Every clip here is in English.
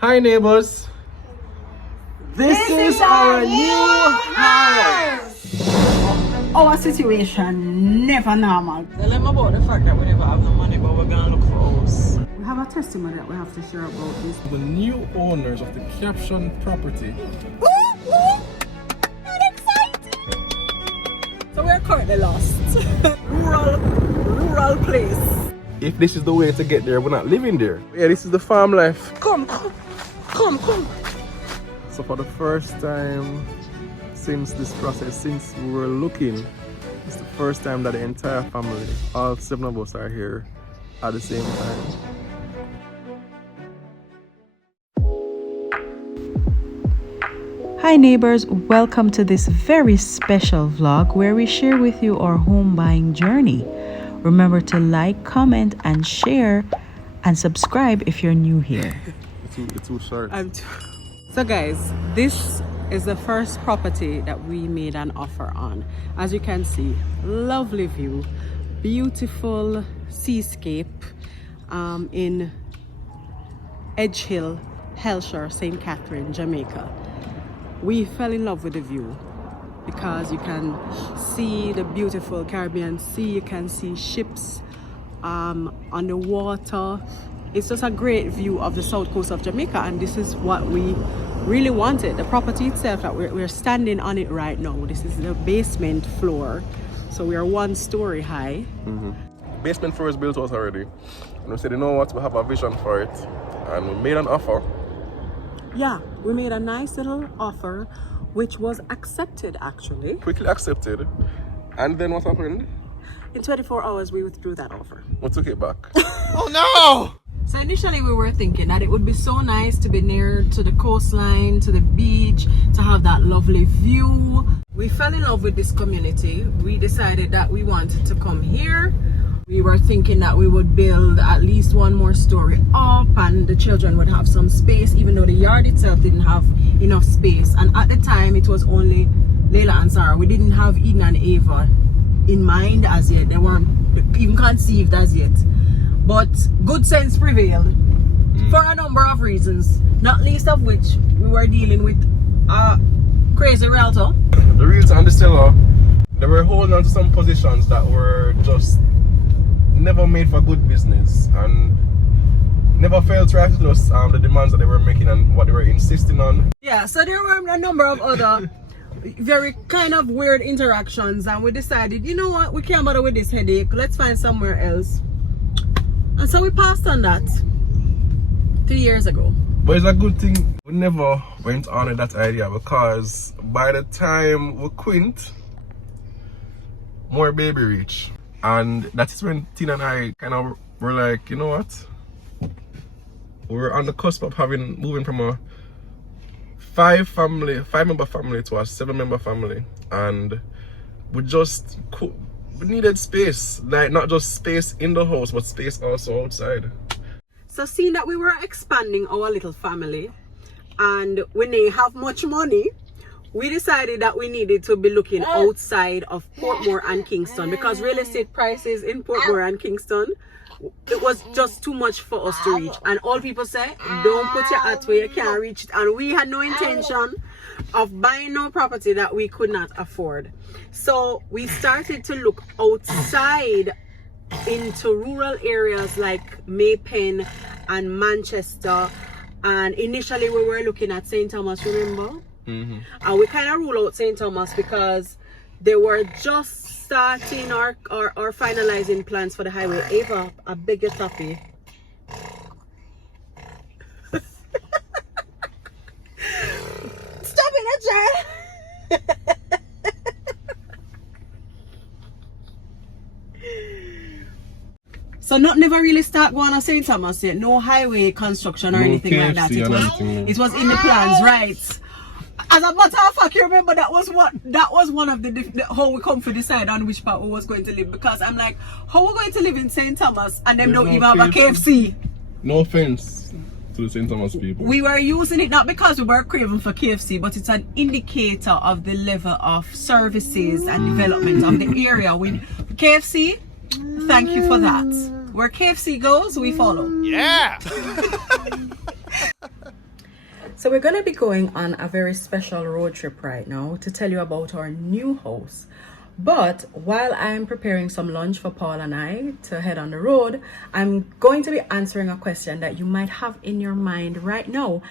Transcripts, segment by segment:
Hi neighbors, this is our new house. Our situation never normal. Tell them about the fact that we never have no money, but we're gonna look for a house. We have a testimony that we have to share about this. The new owners of the caption property. So we're currently lost. rural place. If this is the way to get there, we're not living there. Yeah, this is the farm life. Come. So for the first time since this process, since we were looking, it's the first time that the entire family, all 7 of us, are here at the same time. Hi neighbors, welcome to this very special vlog where we share with you our home buying journey. Remember to like, comment and share and subscribe if you're new here. It's too short. So guys, this is the first property that we made an offer on. As you can see, lovely view, beautiful seascape in Edge Hill, Hellshire, St. Catherine, Jamaica. We fell in love with the view because you can see the beautiful Caribbean Sea, you can see ships on the water. It's just a great view of the south coast of Jamaica, and this is what we really wanted. The property itself that we're standing on it right now, this is the basement floor, so we are 1 story high. Basement floor is built to us already, and we said, you know what, we have a vision for it, and we made an offer. Yeah, we made a nice little offer which was accepted, actually Quickly accepted. And then what happened? in 24 hours. We withdrew that offer. We took it back. Oh no! So initially we were thinking that it would be so nice to be near to the coastline, to the beach, to have that lovely view. We fell in love with this community. We decided that we wanted to come here. We were thinking that we would build at least 1 more story up and the children would have some space, even though the yard itself didn't have enough space. And at the time it was only Leila and Zahra. We didn't have Eden and Ava in mind as yet. They weren't even conceived as yet. But good sense prevailed for a number of reasons, not least of which we were dealing with a crazy realtor. The realtor and the seller, they were holding on to some positions that were just never made for good business and never failed to write to us the demands that they were making and what they were insisting on. Yeah, so there were a number of other very kind of weird interactions, and we decided, you know what, we can't bother with this headache, let's find somewhere else. And so we passed on that 3 years ago. But it's a good thing we never went on with that idea, because by the time we quint, more baby reach. And that is when Tina and I kind of were like, you know what? We're on the cusp of moving from a 5-member family to a 7-member family. And we needed space, like not just space in the house, but space also outside. So seeing that we were expanding our little family and we didn't have much money, we decided that we needed to be looking outside of Portmore and Kingston, because real estate prices in Portmore and Kingston, it was just too much for us to reach. And all people say, don't put your hat where you can't reach it. And we had no intention of buying no property that we could not afford. So we started to look outside into rural areas like Maypen and Manchester. And initially we were looking at St. Thomas, remember? And we kind of rule out St. Thomas because they were just starting or finalizing plans for the highway. Ava, I beg your toppy. Stop it, Jen! So nothing never really start going on St. Thomas yet. No highway construction or anything like that. It was in the plans, right? As a matter of fact, you remember that was one of the how we come to decide on which part we was going to live, because I'm like, how we going to live in St. Thomas and them don't even have a KFC? No offense to the St. Thomas people. We were using it not because we were craving for KFC, but it's an indicator of the level of services and development of the area. KFC, thank you for that. Where KFC goes, we follow. Yeah! So we're going to be going on a very special road trip right now to tell you about our new house. But while I'm preparing some lunch for Paul and I to head on the road, I'm going to be answering a question that you might have in your mind right now.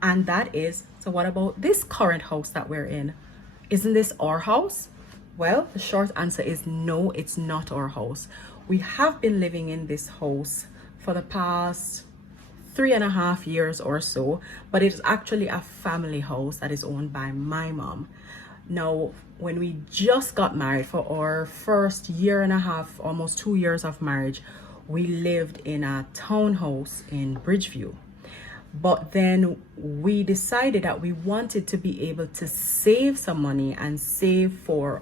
And that is, so what about this current house that we're in? Isn't this our house? Well, the short answer is no, it's not our house. We have been living in this house for the past 3.5 years or so, but it's actually a family house that is owned by my mom. Now, when we just got married, for our first 1.5 years, almost 2 years of marriage, we lived in a townhouse in Bridgeview. But then we decided that we wanted to be able to save some money and save for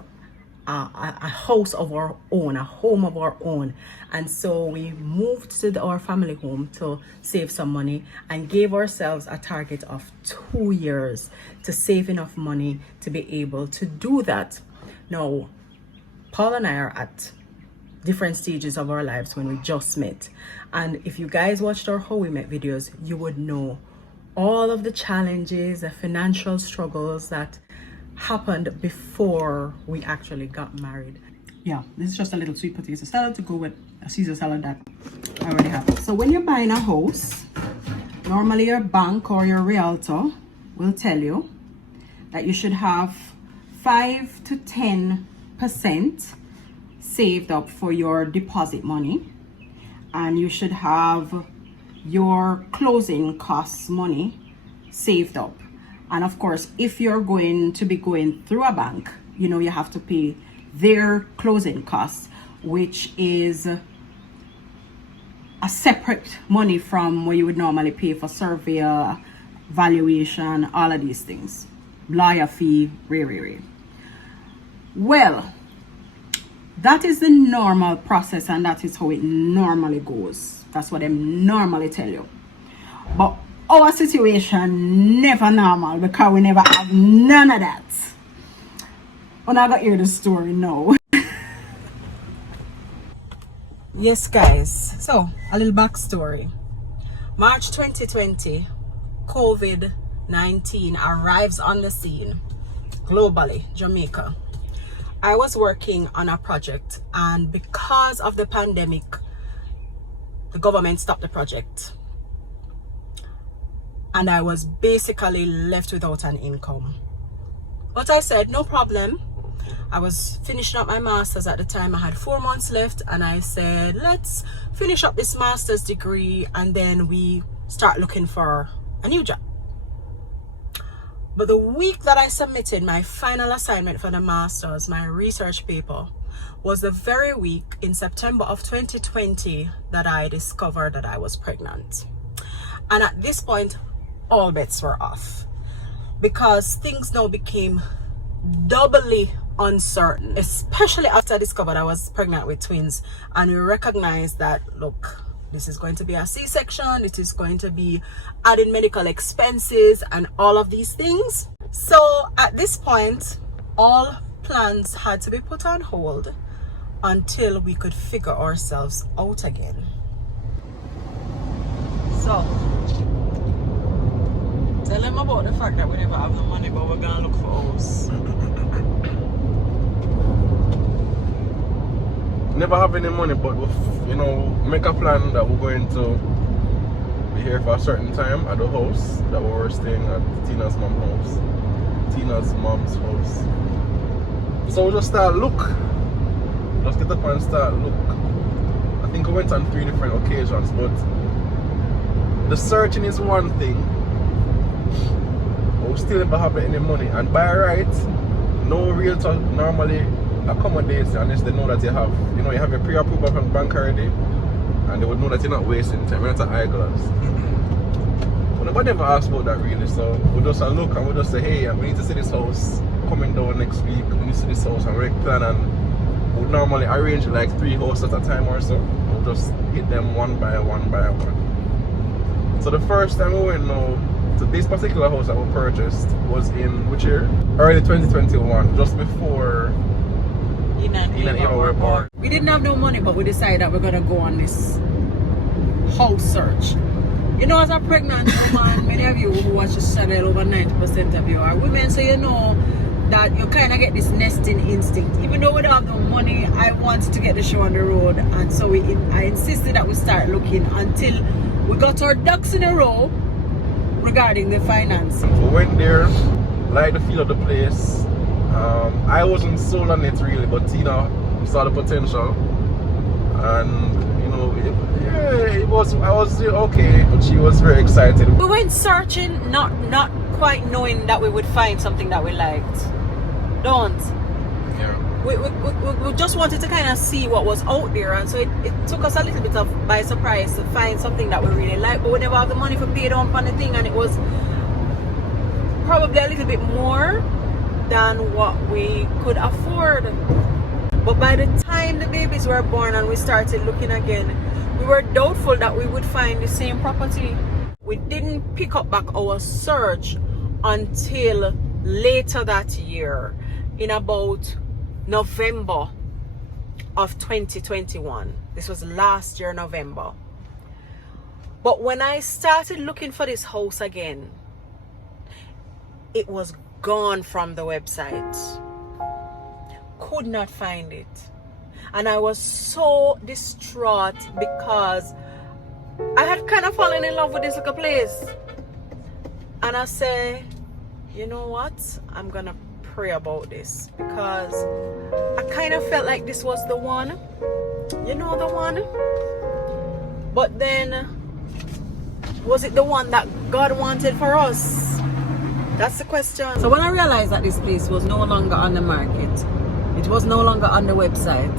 a house of our own, a home of our own. And so we moved to our family home to save some money and gave ourselves a target of 2 years to save enough money to be able to do that. Now, Paul and I are at different stages of our lives when we just met. And if you guys watched our How We Met videos, you would know all of the challenges, the financial struggles that happened before we actually got married. Yeah, this is just a little sweet potato salad to go with a Caesar salad that I already have. So when you're buying a house, normally your bank or your realtor will tell you that you should have 5 to 10% saved up for your deposit money, and you should have your closing costs money saved up. And of course, if you're going to be going through a bank, you know, you have to pay their closing costs, which is a separate money from what you would normally pay for surveyor, valuation, all of these things, lawyer fee, Well, that is the normal process, and that is how it normally goes. That's what they normally tell you. But our situation never normal, because we never have none of that. When I got hear the story now. Yes, guys. So a little backstory. March 2020, COVID-19 arrives on the scene globally, Jamaica. I was working on a project, and because of the pandemic, the government stopped the project. And I was basically left without an income. But I said, no problem. I was finishing up my master's at the time. I had 4 months left, and I said, let's finish up this master's degree and then we start looking for a new job. But the week that I submitted my final assignment for the master's, my research paper, was the very week in September of 2020 that I discovered that I was pregnant. And at this point, all bets were off, because things now became doubly uncertain, especially after I discovered I was pregnant with twins, and we recognized that, look, this is going to be a C-section, it is going to be added medical expenses and all of these things. So at this point, all plans had to be put on hold until we could figure ourselves out again. So Tell them about the fact that we never have no money, but we're gonna look for a house. Never have any money, but we'll, you know, make a plan that we're going to be here for a certain time at the house that we were staying at, Tina's mom's house. So we just start look. Just get up and start look. I think we went on 3 different occasions, but the searching is one thing. But we still never have any money, and by right, no realtor normally accommodates you unless they know that you have your pre-approval from the bank already, and they would know that you're not wasting time. You're not an eyeglass. But nobody ever asked about that really, so we just look and we just say, hey, we need to see this house coming down next week. We need to see this house, and we plan, and we would normally arrange like 3 houses at a time or so. We'll just hit them one by one by one. So the first time we went now to this particular house that we purchased was in which year? Early 2021, just before In and Eva were born. we didn't have no money, but we decided that we're gonna go on this house search. You know, as a pregnant woman, many of you who watch this Adele, over 90% of you are women, so you know that you kind of get this nesting instinct. Even though we don't have no money, I wanted to get the show on the road, and so I insisted that we start looking until we got our ducks in a row regarding the financing. We went there, liked the feel of the place. I wasn't sold on it really, but Tina saw the potential, and you know, I was okay, but she was very excited. We went searching, not quite knowing that we would find something that we liked. Don't. Yeah. We just wanted to kind of see what was out there, and so it took us a little bit by surprise to find something that we really liked, but we never have the money for pay down on the thing, and it was probably a little bit more than what we could afford. But by the time the babies were born and we started looking again, we were doubtful that we would find the same property. We didn't pick up back our search until later that year, in about November of 2021. This was last year, November. But when I started looking for this house again, it was gone from the website. Could not find it. And I was so distraught because I had kind of fallen in love with this little place. And I say, you know what? I'm gonna pray about this, because I kind of felt like this was the one. You know, the one? But then, was it the one that God wanted for us? That's the question. So when I realized that this place was no longer on the market, it was no longer on the website,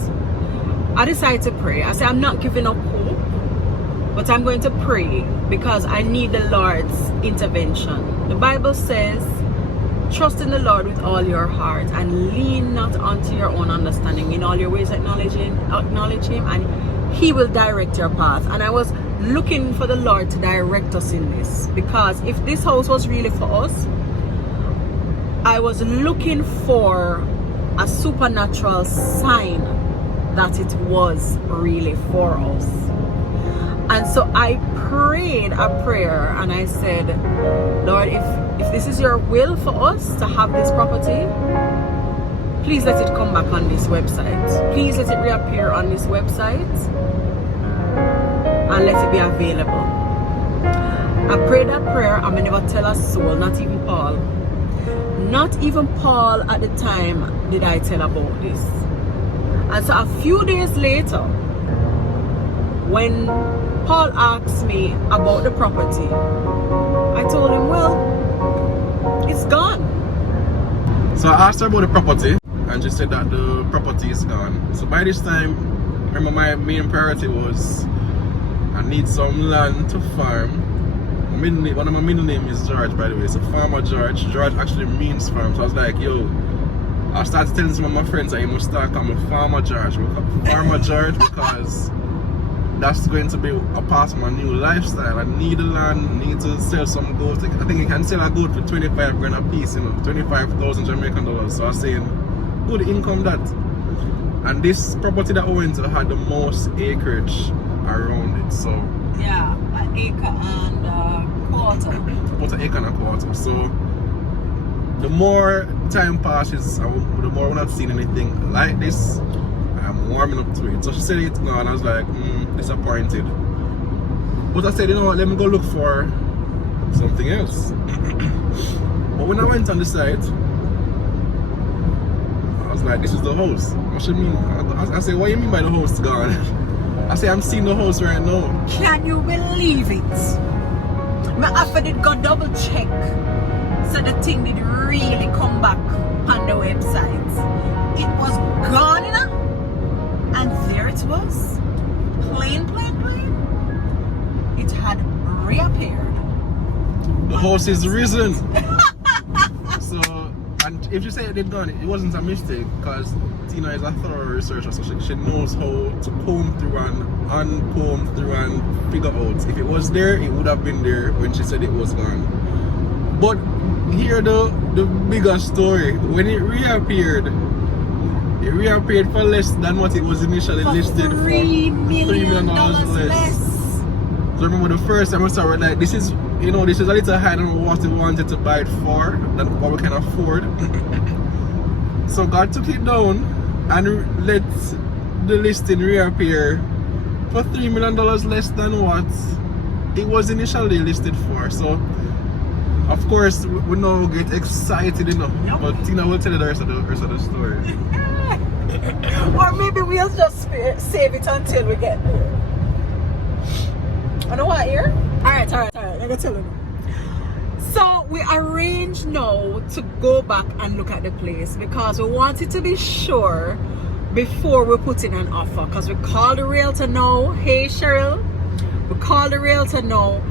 I decided to pray. I said, I'm not giving up hope, but I'm going to pray because I need the Lord's intervention. The Bible says, trust in the Lord with all your heart and lean not onto your own understanding. In all your ways acknowledge Him, and He will direct your path. And I was looking for the Lord to direct us in this, because if this house was really for us, I was looking for a supernatural sign that it was really for us. And so I prayed a prayer and I said, Lord, if this is your will for us to have this property, please let it come back on this website. Please let it reappear on this website and let it be available. I prayed that prayer and I never tell a soul, not even Paul. Not even Paul at the time did I tell about this. And so a few days later, when Paul asked me about the property, I told him, well, it's gone. So I asked her about the property, and she said that the property is gone. So by this time, remember, my main priority was I need some land to farm. One of my middle name is George, by the way. So Farmer George. George actually means farm. So I was like, yo, I started telling some of my friends that you must start calling me Farmer George. Farmer George, because that's going to be a part of my new lifestyle. I need the land, need to sell some goats. I think you can sell a goat for 25 grand a piece, you know, 25,000 Jamaican dollars. So I was saying, good income that. And this property that we went to had the most acreage around it. So yeah, an acre and a quarter. About an acre and a quarter. So the more time passes, the more we're not seeing anything like this, I'm warming up to it. So she said it's gone. I was like, disappointed. But I said, you know what, let me go look for something else. But when I went on the site, I was like, this is the house. What should mean? I said, what do you mean by the house gone? I say, I'm seeing the house right now. Can you believe it? My after did go double check, so the thing did really come back on the website. It was gone, you know? And there it was. Plain. It had reappeared. The house is risen. So, and if you say it did gone, it wasn't a mistake, because Tina is a thorough researcher, so she knows how to comb through and uncomb through and figure out. If it was there, it would have been there when she said it was gone. But here the bigger story. When it reappeared for less than what it was initially listed for. $3 million less. So remember the first time I saw it, like, this is you know, this is a little higher than what we wanted to buy it for, than what we can afford. So God took it down and let the listing reappear for $3 million less than what it was initially listed for. So of course we now get excited enough, but Tina will tell you the rest of the story. Or maybe we'll just save it until we get there. I know what here? Alright, I'm gonna tell you. So we arranged now to go back and look at the place because we wanted to be sure before we put in an offer. Because we called the realtor now. Hey Cheryl, we called the realtor now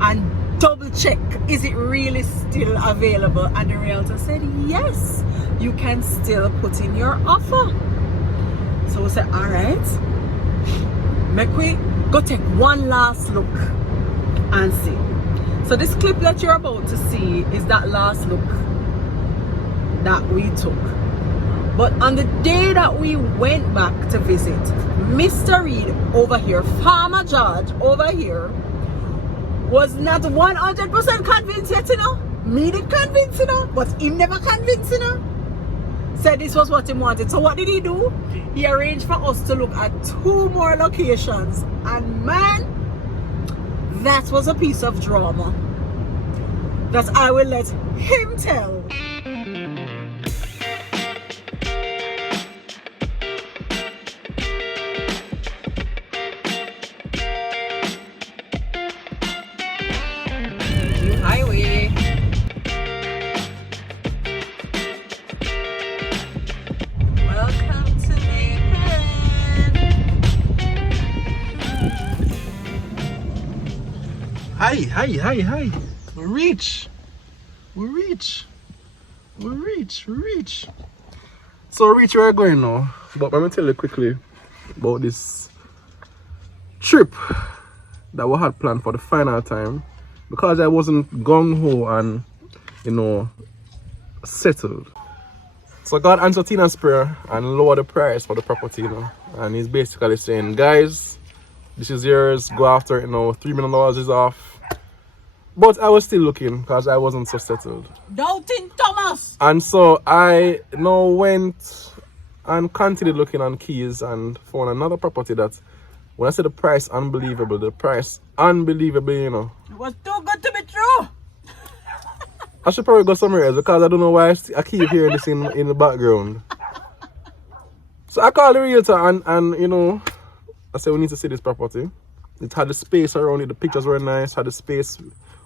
and double check, is it really still available? And the realtor said yes, you can still put in your offer. So we said, alright, make we go take one last look and see. So this clip that you're about to see is that last look that we took. But on the day that we went back to visit, Mr. Reed over here, Farmer George over here, was not 100% convinced yet, you know. Me did convince, you know, but him never convinced, you know. Said this was what he wanted. So what did he do? He arranged for us to look at 2 more locations. And man, that was a piece of drama that I will let him tell. Highway. Welcome to Jamaican. Hi. We reach. So reach where we're going now. But let me tell you quickly about this trip that we had planned for the final time, because I wasn't gung-ho and, you know, settled. So God answered Tina's prayer and lowered the price for the property, you know. And he's basically saying, guys, this is yours, go after it, you know, $3 million is off. But I was still looking because I wasn't so settled. Doubting Thomas! And so I now went and continued looking on keys and found another property that, when I say the price unbelievable, you know. It was too good to be true! I should probably go somewhere else because I don't know why I keep hearing this in the background. So I called the realtor and you know, I said we need to see this property. It had the space around it, the pictures were nice, had the space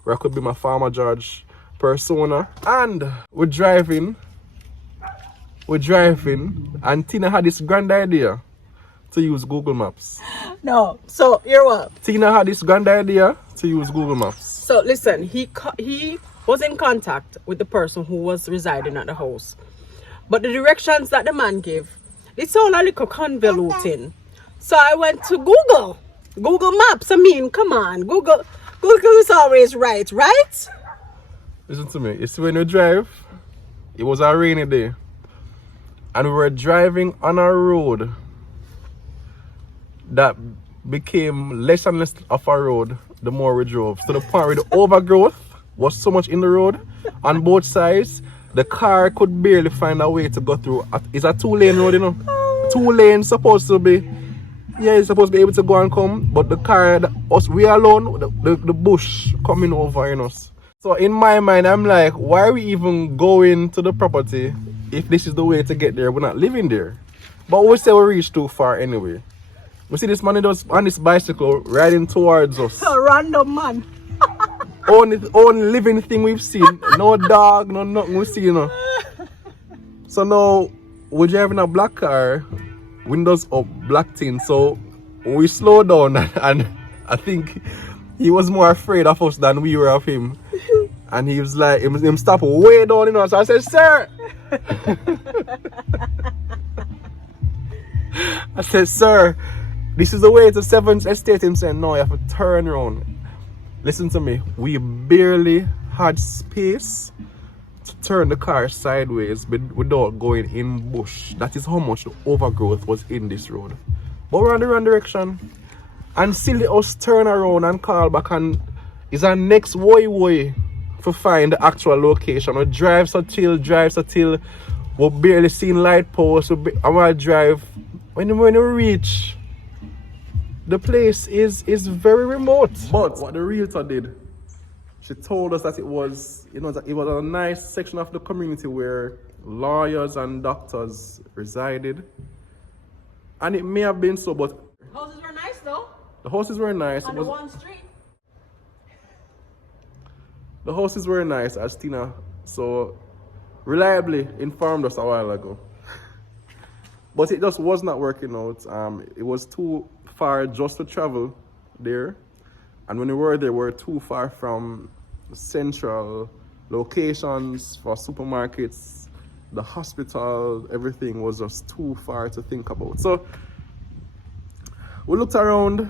where I could be my Farmer George persona. And we're driving, and Tina had this grand idea to use Google Maps. No, so here what? Tina had this grand idea to use Google Maps. So listen, he was in contact with the person who was residing at the house. But the directions that the man gave, it sounded like a convoluting. So I went to Google Maps. I mean, come on, Google is always right? Listen to me. You see, when you drive, it was a rainy day, and we were driving on a road that became less and less of a road the more we drove. So the point where the overgrowth was so much in the road on both sides, the car could barely find a way to go through. It's a 2-lane road, you know. 2 lanes supposed to be. Yeah, it's supposed to be able to go and come, but the car, we alone, the bush coming over, you know. So in my mind, I'm like, why are we even going to the property if this is the way to get there? We're not living there. But we say we reached too far anyway. We see this man on this bicycle riding towards us. A random man. only living thing we've seen. No dog, no nothing we see, you know. So now we're driving a black car, windows up, black tint. So we slow down, and I think he was more afraid of us than we were of him. And he was like, him stop way down, you know. So I said, sir. I said, sir, this is the way to 7th Estate. Him saying, no, you have to turn around. Listen to me. We barely had space to turn the car sideways without going in bush. That is how much the overgrowth was in this road. But we're on the wrong direction. And silly us turn around and call back, and It's our next way to find the actual location. We drive so till we barely seen light posts. I want to drive. When we reach, the place is very remote. But what the realtor did, she told us that it was, that it was a nice section of the community where lawyers and doctors resided. And it may have been so, but Houses were nice though. the houses were nice. On the one street. The houses were nice, as Tina so reliably informed us a while ago. But it just was not working out. It was too far just to travel there. And when we were there, we were too far from central locations for supermarkets, the hospital, everything was just too far to think about. So we looked around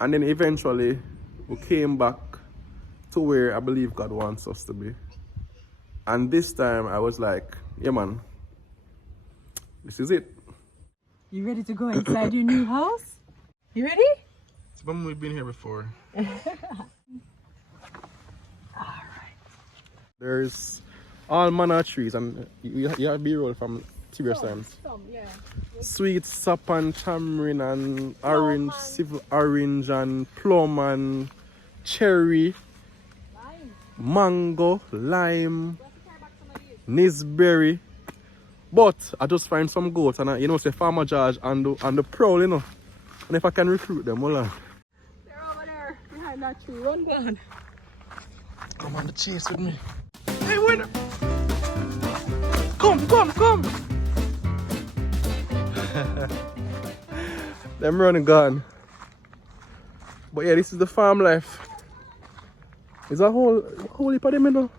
and then eventually we came back to where I believe God wants us to be. And this time I was like, yeah man, this is it. You ready to go inside your new house? You ready? It's when we've been here before. Alright. There's all manner of trees and you have B-roll from previous times. Some, yeah. Sweet sapan, tamarind and orange, civil orange and plum and cherry, mango, lime, nisberry. But I just find some goats and say Farmer George and the prowl, And if I can recruit them, hold on. They're over there behind that tree. Run down. Come on the chase with me. Hey, winner! Come! Them running gone. But yeah, this is the farm life. There's a whole heap of them,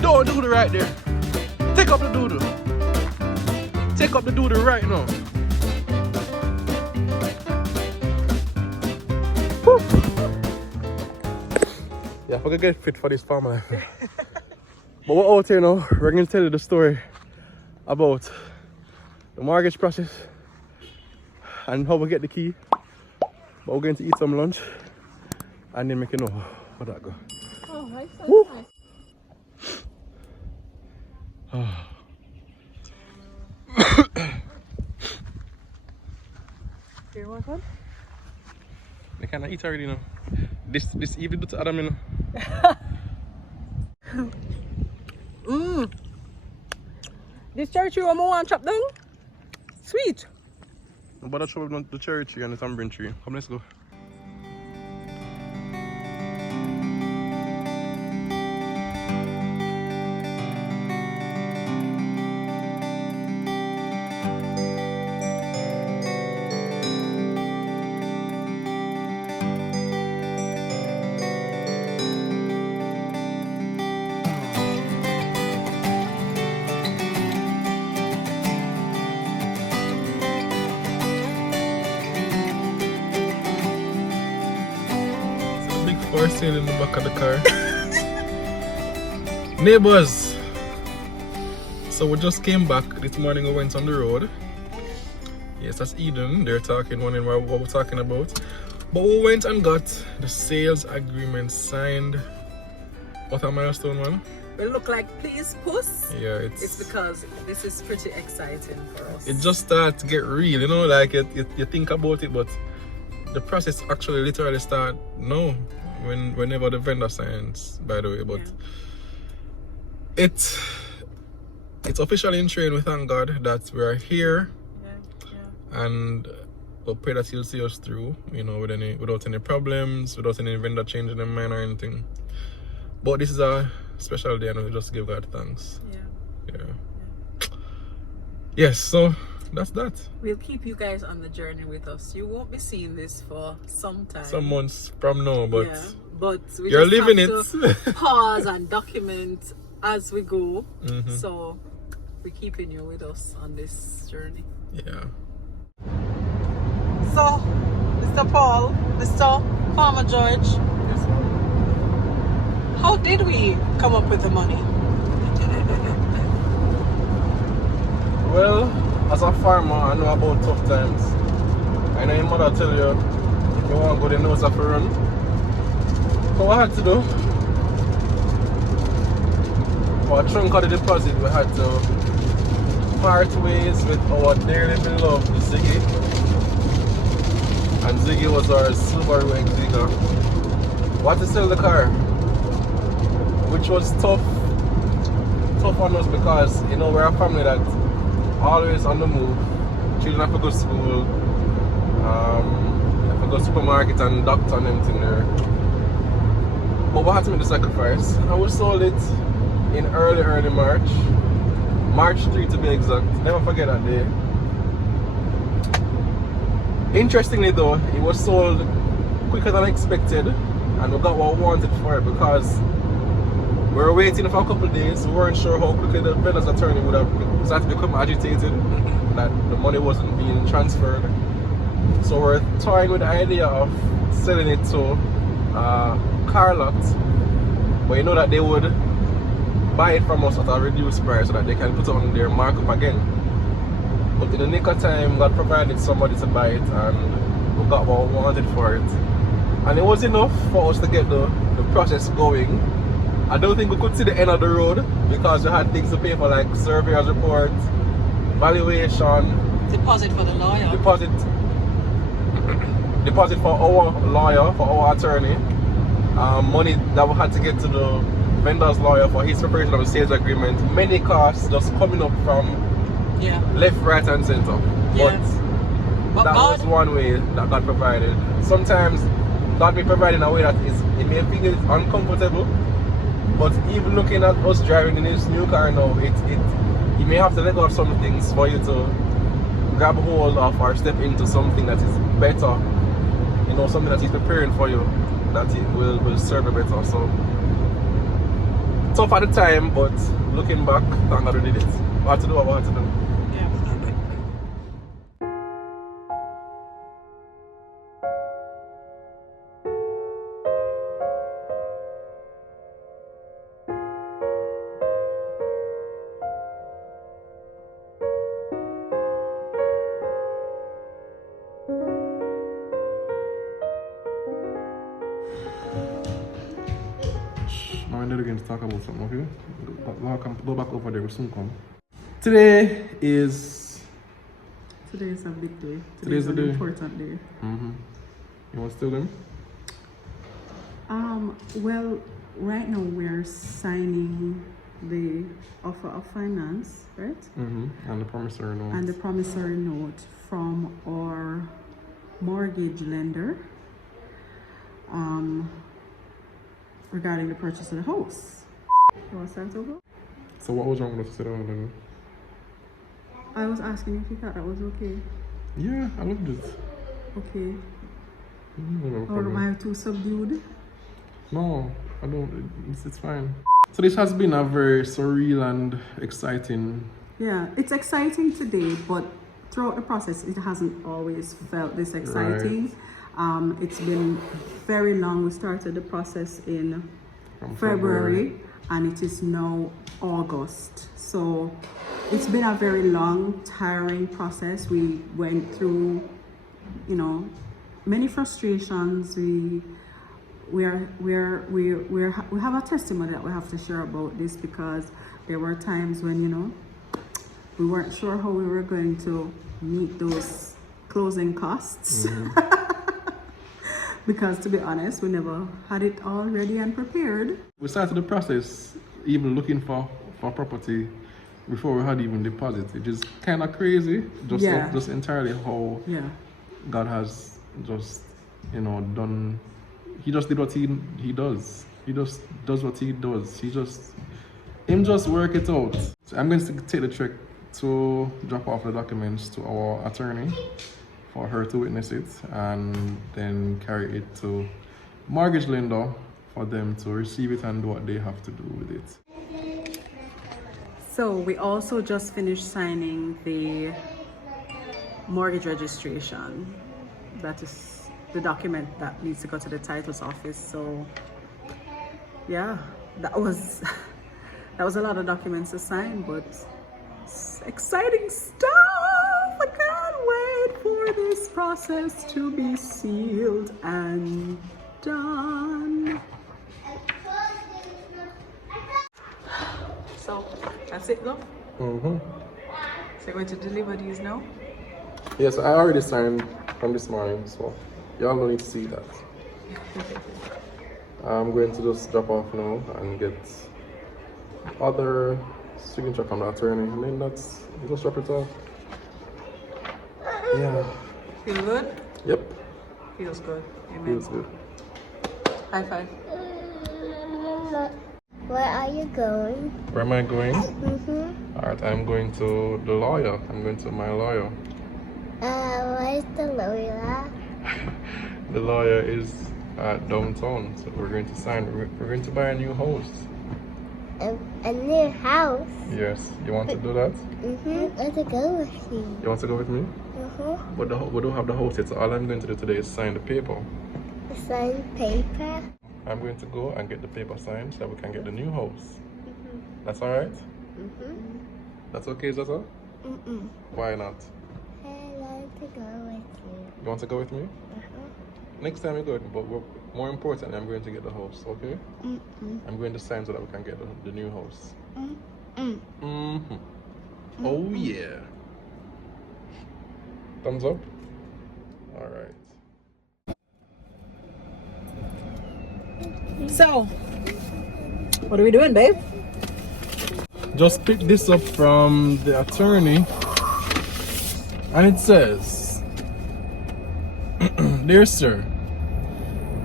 Don't do the right there. Take up the doodle. Take up the doodle right now. Woo. Yeah, we're gonna get fit for this farm life. But we're out here now. We're gonna tell you the story about the mortgage process and how we get the key. But we're going to eat some lunch and then make you know how that go. Oh, nice. Woo. Nice. You want one? They can't eat already, This even do to Adam, This cherry tree one more want chop down? Sweet. No bother chop up the cherry tree and the tamarind tree. Come, let's go. For sale in the back of the car. Neighbors! So we just came back this morning. We went on the road. Yes, that's Eden. They're talking, wondering what we're talking about. But we went and got the sales agreement signed. What a milestone, man. We look like please puss. Yeah, It's because this is pretty exciting for us. it just starts to get real, like you think about it, but the process actually literally start now. Whenever the vendor signs, by the way, but yeah. It's officially in train. We thank God that we're here, and we pray that He'll see us through, without any problems, without any vendor changing their mind or anything. But this is a special day, and we just give God thanks. Yeah. Yes, so that's that. We'll keep you guys on the journey with us. You won't be seeing this for some time. Some months from now, but we you're just living have it. To pause and document as we go. So we're keeping you with us on this journey. Yeah. So, Mr. Paul, Mr. Farmer George, how did we come up with the money? Well, as a farmer, I know about tough times. I know your mother tell you if you want to go, the nose have to run. So what I had to do, for a chunk of the deposit, we had to part ways with our dearly beloved Ziggy. And Ziggy was our Subaru Exeter. We had to sell the car, which was tough on us because, you know, we're a family that always on the move. Children have to go to school, have to go to supermarket and doctor and everything there. But we had to make the sacrifice. And we sold it in early March. March 3 to be exact. Never forget that day. Interestingly though, it was sold quicker than expected and we got what we wanted for it because we were waiting for a couple of days. We weren't sure how quickly the vendor's attorney would have started to become agitated that the money wasn't being transferred. So we're toying with the idea of selling it to car lot, but you know that they would buy it from us at a reduced price so that they can put it on their markup again. But in the nick of time, God provided somebody to buy it and we got what we wanted for it. And it was enough for us to get the process going. I don't think we could see the end of the road because we had things to pay for like surveyor's report, valuation, Deposit for the lawyer. Deposit for our lawyer, for our attorney, money that we had to get to the vendor's lawyer for his preparation of the sales agreement. Many costs just coming up from left, right and center. But that was one way that God provided. Sometimes God may provide in a way that it may feel uncomfortable, but even looking at us driving in this new car now, you may have to let go of some things for you to grab hold of or step into something that is better. You know, something that He's preparing for you, that it will serve you better. So tough at the time, but looking back, thank God we did it. We had to do what we had to do. Now we're going to talk about something, okay? Go back over there, we'll soon come. Today is a big day. Today's the day. Important day. You want to tell them? Well, right now we're signing the offer of finance, right? And the promissory note. And the promissory note from our mortgage lender regarding the purchase of the house. You want to start over? So what was wrong with us to sit down? I was asking if you thought that was okay. Yeah, I loved it. Okay. No Or problem. am I too subdued? No, I don't. It's fine. So this has been a very surreal and exciting. Yeah, it's exciting today, but throughout the process, it hasn't always felt this exciting. Right. It's been very long. We started the process in February, and it is now August. So it's been a very long, tiring process. We went through, you know, many frustrations. We have a testimony that we have to share about this because there were times when, you know, we weren't sure how we were going to meet those closing costs. Because to be honest, we never had it all ready and prepared. We started the process even looking for property before we had even deposit. It is kind of crazy, just entirely how God has just, you know, done. He just did what he does. He just does what he does. Him just work it out. So I'm going to take the trek to drop off the documents to our attorney for her to witness it, and then carry it to mortgage lender for them to receive it and do what they have to do with it. So we also just finished signing the mortgage registration. That is the document that needs to go to the titles office. So yeah, that was a lot of documents to sign, but exciting stuff. I can't wait for this process to be sealed and done. So that's it, though. Mm-hmm. So you're going to deliver these now? Yes, I already signed from this morning, so y'all don't need to see that. I'm going to just drop off now and get other signature from the attorney, and then that's just drop it off. Yeah. Feel good? Yep. Feels good. Amen. Feels good. High five. Where are you going? Where am I going? Mm-hmm. Alright, I'm going to the lawyer. I'm going to my lawyer. Where's the lawyer? The lawyer is downtown, so we're going to sign. We're going to buy a new house. A new house? Yes. You want to do that? Mm-hmm. I want to go with you. You want to go with me? Mm-hmm. But we don't have the house yet, so all I'm going to do today is sign the paper. Sign paper? I'm going to go and get the paper signed so that we can get the new house. Mm-hmm. That's alright? Mm-hmm. That's okay, Zahra? Mm-mm. Why not? I want to go with you. You want to go with me? Uh-huh. Next time we go, but more importantly, I'm going to get the house, okay? Mm-mm. I'm going to sign so that we can get the new house. Mm-mm. Mm-hmm. Oh yeah. Thumbs up? Alright. So, what are we doing, babe? Just picked this up from the attorney, and it says, Dear sir,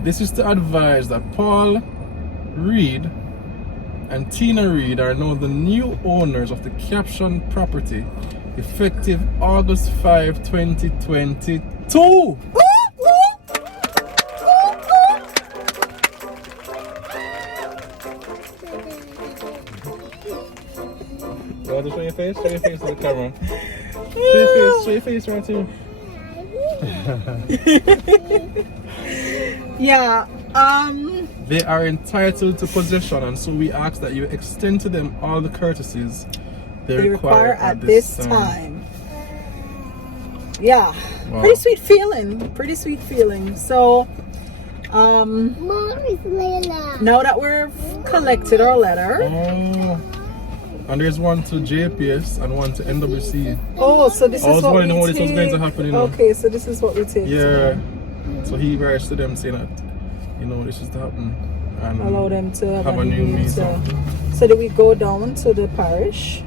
this is to advise that Paul Reed and Tina Reed are now the new owners of the captioned property effective August 5, 2022. Well, just show your face to the camera. Show your face right here. Yeah, They are entitled to possession, and so we ask that you extend to them all the courtesies they require at this time. Yeah, Wow. pretty sweet feeling. So, Mom is Leila. now that we've collected our letter, Oh, and there's one to JPS and one to NWC. oh, so this I is was what we wondering how this was going to take. happen, you know. Okay, so this is what we take. Yeah. So he writes to them saying that, you know, this is to happen. And Allow them to have a new meeting. meeting. So do we go down to the parish?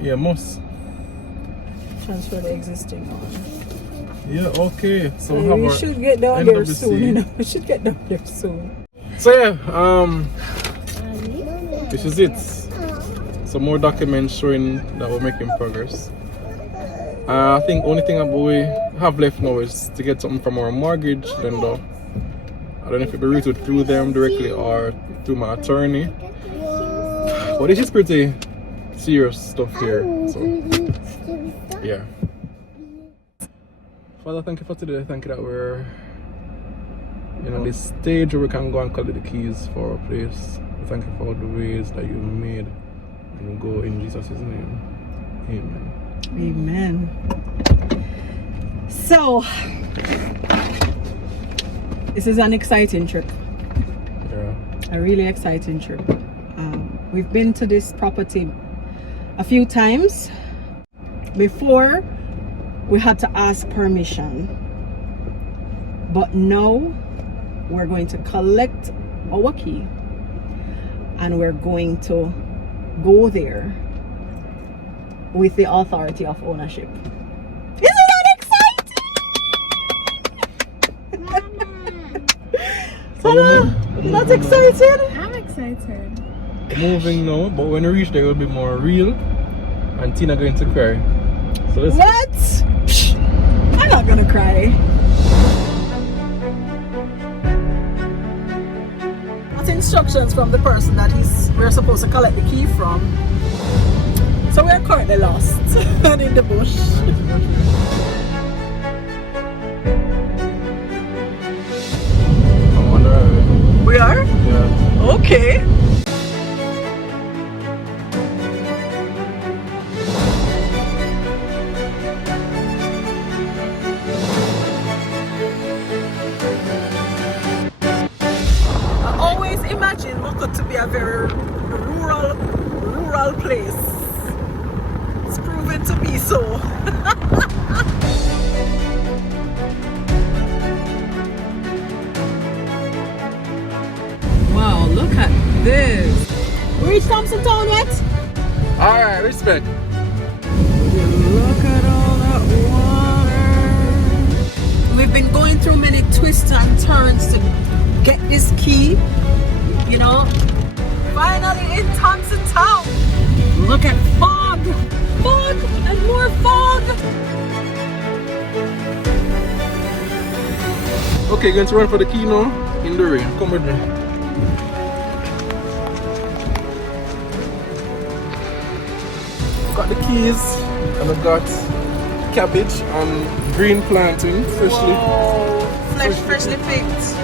Yeah, must. Transfer the existing one. Yeah, okay. So we have We our should get down there NWC. soon, you know. We should get down there soon. So yeah, this is it. Some more documents showing that we're making progress. I think only thing that we have left now is to get something from our mortgage lender. I don't know if it'll be routed through them directly or through my attorney. But this is pretty serious stuff here. So yeah. Father, thank you for today. Thank you that we're this stage where we can go and collect the keys for our place. Thank you for all the ways that you made. And we go in Jesus' name. Amen. Amen. So, this is an exciting trip. Yeah. A really exciting trip. We've been to this property a few times. Before, we had to ask permission. But now, we're going to collect our key. And we're going to go there with the authority of ownership. Isn't that exciting? Sana, not excited? I'm excited. Moving now, but when we reach there, it will be more real. And Tina going to cry. So let's What? Psh, I'm not gonna cry. Got instructions from the person that we're supposed to collect the key from. So we're currently lost and in the bush. I'm on the road. We are? Yeah. Okay. out to be a very rural place. It's proven to be so. Wow, look at this. We reached Thompson Town yet? Alright, respect. Look at all that water. We've been going through many twists and turns to get this key, you know. Finally in Thompson Town. Look at fog, fog and more fog. Okay, going to run for the key now in the rain. Come with me. Got the keys and I've got cabbage and green plantain freshly. Whoa, freshly picked.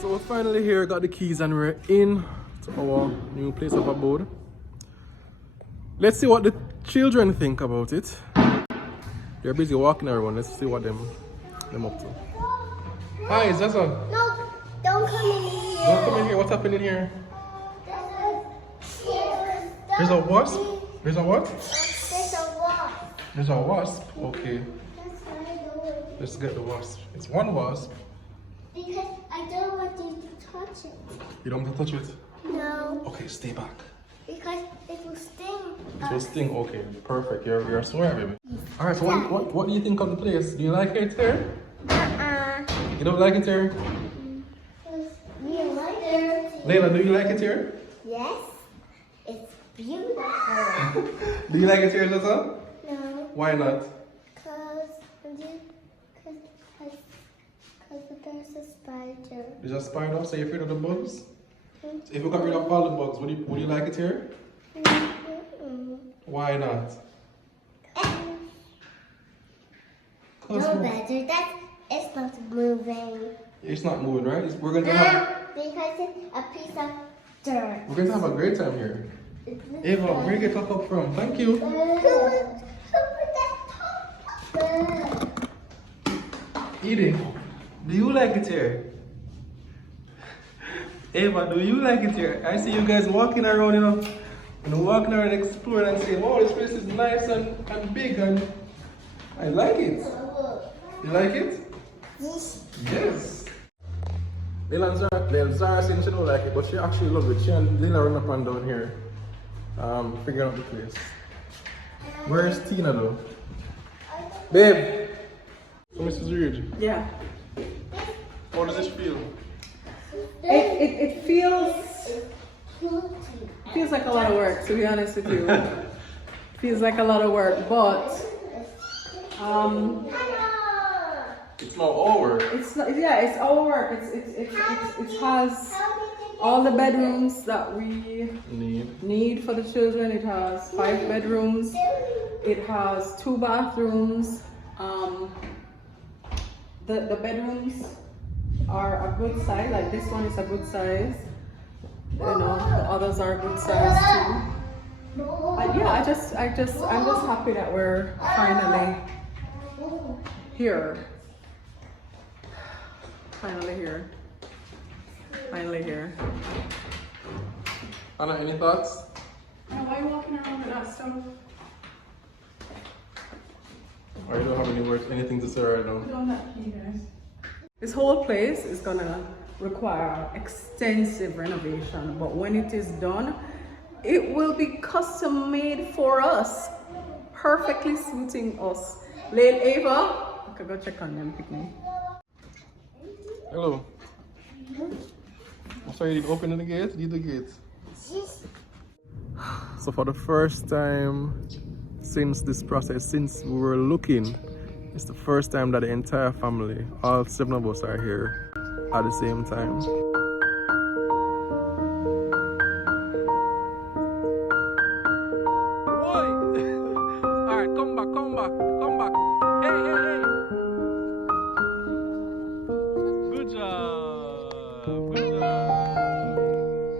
So we're finally here, got the keys and we're in to our new place of abode. Let's see what the children think about it. They're busy walking around. Let's see what them up to. Hi, Zaza. No, don't come in here. Don't come in here. What's happening here? There's a wasp. There's a what? There's a wasp. There's a wasp. Okay, That's what I know. let's get the wasp. It's one wasp. Because I don't want you to touch it. You don't want to touch it? No, Okay, stay back. because it will sting. It will sting. Okay, perfect. You're smart, baby. All right. So what do you think of the place? Do you like it here? You don't like it here? We like it. Leila, do you like it here? Yes, it's beautiful. Do you like it here, Zaza? No, Why not? because there's a spider. There's a spider, so you're afraid of the bugs? So if you got rid of all the bugs, would you like it here? Why not? No better. It's not moving. It's not moving, right? We're going to have Because it's a piece of dirt. we're going to have a great time here. Ava, where you get that cup from? Thank you. Edith, do you like it here? Ava, do you like it here? I see you guys walking around, walking around and exploring and saying, wow, this place is nice and big and I like it. You like it? Yes. Leila and Zahra saying she don't like it, but she actually loves it. She and Leila run up and down here, figuring out the place. Where's Tina though? Babe! So Mrs. Reed, Yeah. how does this feel? It feels like a lot of work, to be honest with you. Feels like a lot of work, but It's not over. it's not, yeah, it's our work. It has all the bedrooms that we need for the children. It has 5 bedrooms. It has 2 bathrooms. The bedrooms are a good size. Like this one is a good size. The others are a good size too. Yeah, I'm just happy that we're finally here. Finally here. Anna, any thoughts? Why are you walking around with that stuff? Or you don't have anything to say right now? This whole place is gonna require extensive renovation, but when it is done, it will be custom made for us, perfectly suiting us. Leila, Ava, I could go check on them, picnic. Hello. So you did open the gate? Leave the gate. So for the first time since this process, since we were looking, it's the first time that the entire family, all 7 of us, are here at the same time. Alright, come back. Hey. Good job.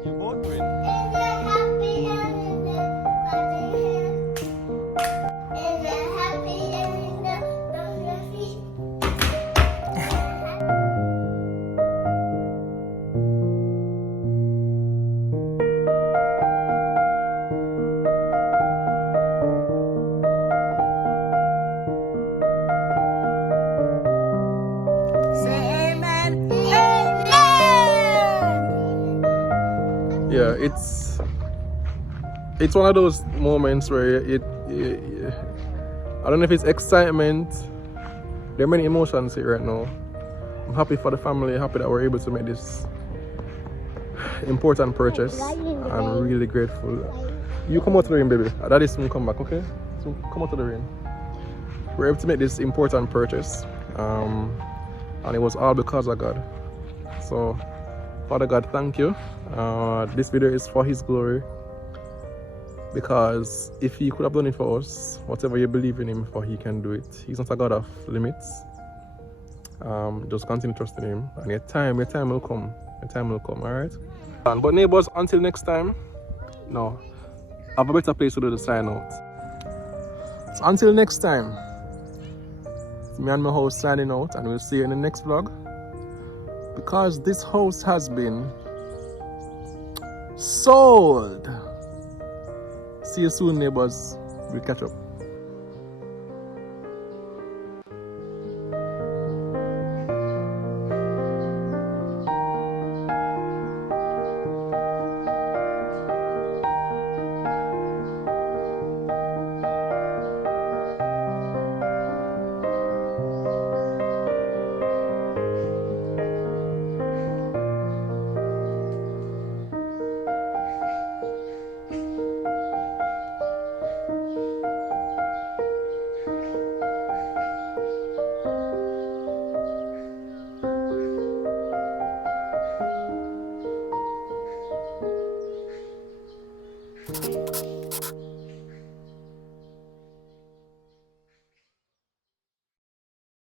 You both win. Is it happy and yeah, it's one of those moments where I don't know if it's excitement. There are many emotions here right now. I'm happy for the family, happy that we're able to make this important purchase. I'm really grateful. You come out of the rain, baby. Daddy soon come back, okay? So come out of the rain. We're able to make this important purchase. And it was all because of God. So, Father God, thank you. This video is for His glory. Because if He could have done it for us, whatever you believe in Him for, He can do it. He's not a God of limits. Just continue trusting Him. And your time will come. Your time will come, alright? But neighbors, until next time, no, I have a better place to do the sign out. So until next time, it's me and my host signing out, and we'll see you in the next vlog. Because this house has been sold. See you soon, neighbors. We'll catch up.